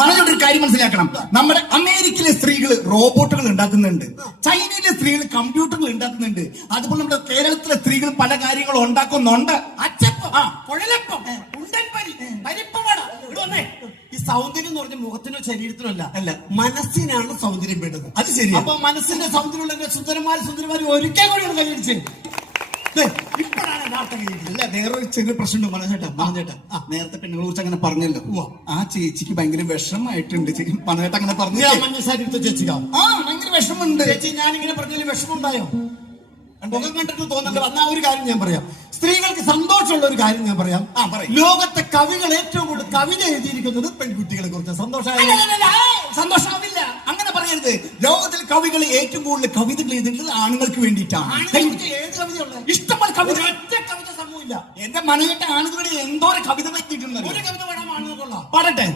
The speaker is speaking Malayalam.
മനോജോട് ഒരു കാര്യം മനസ്സിലാക്കണം. നമ്മുടെ അമേരിക്കയിലെ സ്ത്രീകൾ റോബോട്ടുകൾ ഉണ്ടാക്കുന്നുണ്ട്, ചൈനയിലെ സ്ത്രീകൾ കമ്പ്യൂട്ടറുകൾ ഉണ്ടാക്കുന്നുണ്ട്, അതുപോലെ നമ്മുടെ കേരളത്തിലെ സ്ത്രീകൾ പല കാര്യങ്ങളും ഉണ്ടാക്കുന്നുണ്ട്. അച്ചപ്പം, കുഴലപ്പം, ഉണ്ടൻപരി, പരിപ്പുവട. ഈ സൗന്ദര്യം എന്ന് പറഞ്ഞ മുഖത്തിനോ ശരീരത്തിനോ അല്ല, മനസ്സിനാണ് സൗന്ദര്യം വേണ്ടത്. അത് ശരി. അപ്പൊ മനസ്സിന്റെ സൗന്ദര്യമുള്ള സുന്ദരന്മാരും ഒരിക്കൽ കൂടി കൈയടിച്ച് ഇപ്പോഴാണ് അല്ല, വേറൊരു ചെറിയ പ്രശ്നമുണ്ട് മനോജേട്ടാ. നേരത്തെ പെണ്ണുങ്ങളെ കുറിച്ച് അങ്ങനെ പറഞ്ഞല്ലോ. ആ ചേച്ചിക്ക് ഭയങ്കര വിഷമായിട്ടുണ്ട്. മനോജേട്ട അങ്ങനെ പറഞ്ഞു. ചേച്ചിക്കാ ഭയങ്കര വിഷമുണ്ട്. ചേച്ചി ഞാനിങ്ങനെ പറഞ്ഞാൽ വിഷമമുണ്ടായോ? മുഖം കണ്ടിട്ട് തോന്നുന്നുണ്ട്. വന്ന ഒരു കാര്യം ഞാൻ പറയാം. സ്ത്രീകൾക്ക് സന്തോഷമുള്ള ഒരു കാര്യം ഞാൻ പറയാം. ലോകത്തെ കവികൾ ഏറ്റവും കൂടുതൽ കവിത എഴുതിയിരിക്കുന്നത് പെൺകുട്ടികളെ കുറിച്ച്. സന്തോഷമാവില്ല, അങ്ങനെ പറയരുത്. ലോകത്തിൽ കവികൾ ഏറ്റവും കൂടുതൽ കവിതകൾ എഴുതുന്നത് ആണുങ്ങൾക്ക് വേണ്ടിയിട്ടാണ്. ഏത് കവിതയുള്ള ഇഷ്ടംപോലെ കവിത, ഒറ്റ കവിത സമൂഹമില്ല. എന്റെ മനോജേട്ട ആണുങ്ങളുടെ എന്തോരം കവിത എഴുതിയിട്ടുണ്ട്. ഒരു കവിത പാടാൻ ആണുങ്ങൾക്കുള്ള പാടട്ടെ.